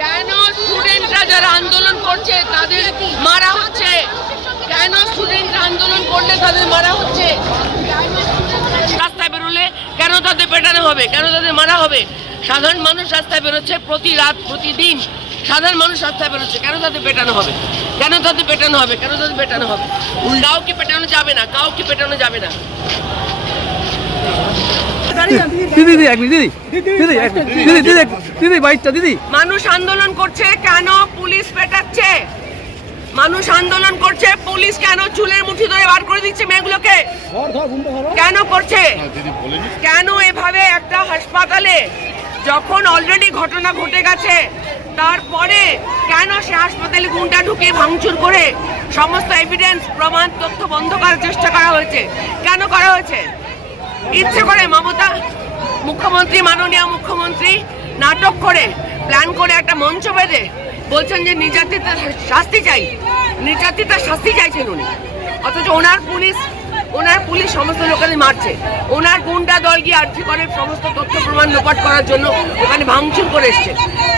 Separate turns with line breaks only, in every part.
কেন স্টুডেন্টরা যারা আন্দোলন করছে, তাদের মারা হচ্ছে? কেন স্টুডেন্ট আন্দোলন করলে তাদের মারা হচ্ছে? রাস্তায় বেরোলে কেন তাদের পেটানো হবে? কেন তাদের মারা হবে? সাধারণ মানুষ রাস্তায় বেরোচ্ছে প্রতি রাত, প্রতিদিন। সাধারণ মানুষ রাস্তায় বেরোচ্ছে, কেন তাদের পেটানো হবে? কেন তাদের পেটানো হবে? কেন তাদের পেটানো হবে? কাউকে পেটানো যাবে না? কাউকে পেটানো যাবে না?
দিদি দিদি এক মিনিট দিদি দিদি দিদি দিদি দিদি বাইকটা দিদি
মানুষ আন্দোলন করছে কেন পুলিশ পেটাচ্ছে? মানুষ আন্দোলন করছে পুলিশ কেন চুলের মুঠি ধরে বার করে দিচ্ছে মেয়েগুলোকে? কেন করছে? কেন এভাবে একটা হাসপাতালে যখন অলরেডি ঘটনা ঘটে গেছে তারপরে কেন সে হাসপাতালে গুন্ডা ঢুকিয়ে ভাঙচুর করে সমস্ত এভিডেন্স প্রমাণ তথ্য বন্ধ করার চেষ্টা করা হয়েছে? কেন করা হয়েছে? ইচ্ছে করে মমতা, মুখ্যমন্ত্রী, মাননীয় মুখ্যমন্ত্রী নাটক করে প্ল্যান করে একটা মঞ্চ বেঁধে বলছেন যে নির্যাতিতার শাস্তি চাই নির্যাতিতার শাস্তি চাইছেন উনি। অথচ ওনার পুলিশ ওনার পুলিশ সমস্ত লোকেদের মারছে। ওনার গুন্ডা দল গিয়ে আর্থিক করে সমস্ত তথ্য প্রমাণ লোপাট করার জন্য ওখানে ভাঙচুর করে এসছে।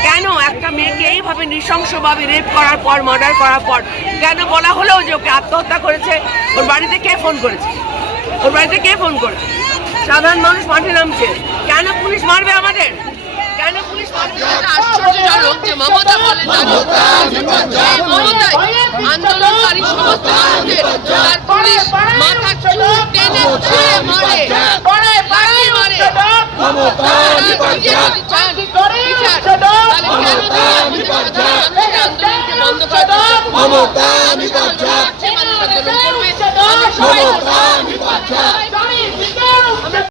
কেন একটা মেয়েকে এইভাবে নৃশংসভাবে রেপ করার পর মার্ডার করার পর, কেন বলা হলেও যে ওকে আত্মহত্যা করেছে? ওর বাড়িতে কে ফোন করেছে? ওর বাড়িতে কে ফোন করেছে? সাধারণ মানুষ মাঠে নামছে কেন পুলিশ মারবে আমাদের কেন পুলিশ মারবে আশ্চর্যজনক যে মমতা বলে মমতায় আন্দোলনকারী সমস্ত মানুষদের তার পুলিশ মাথা চুল টেনে ছিঁড়ে মারে
মমতা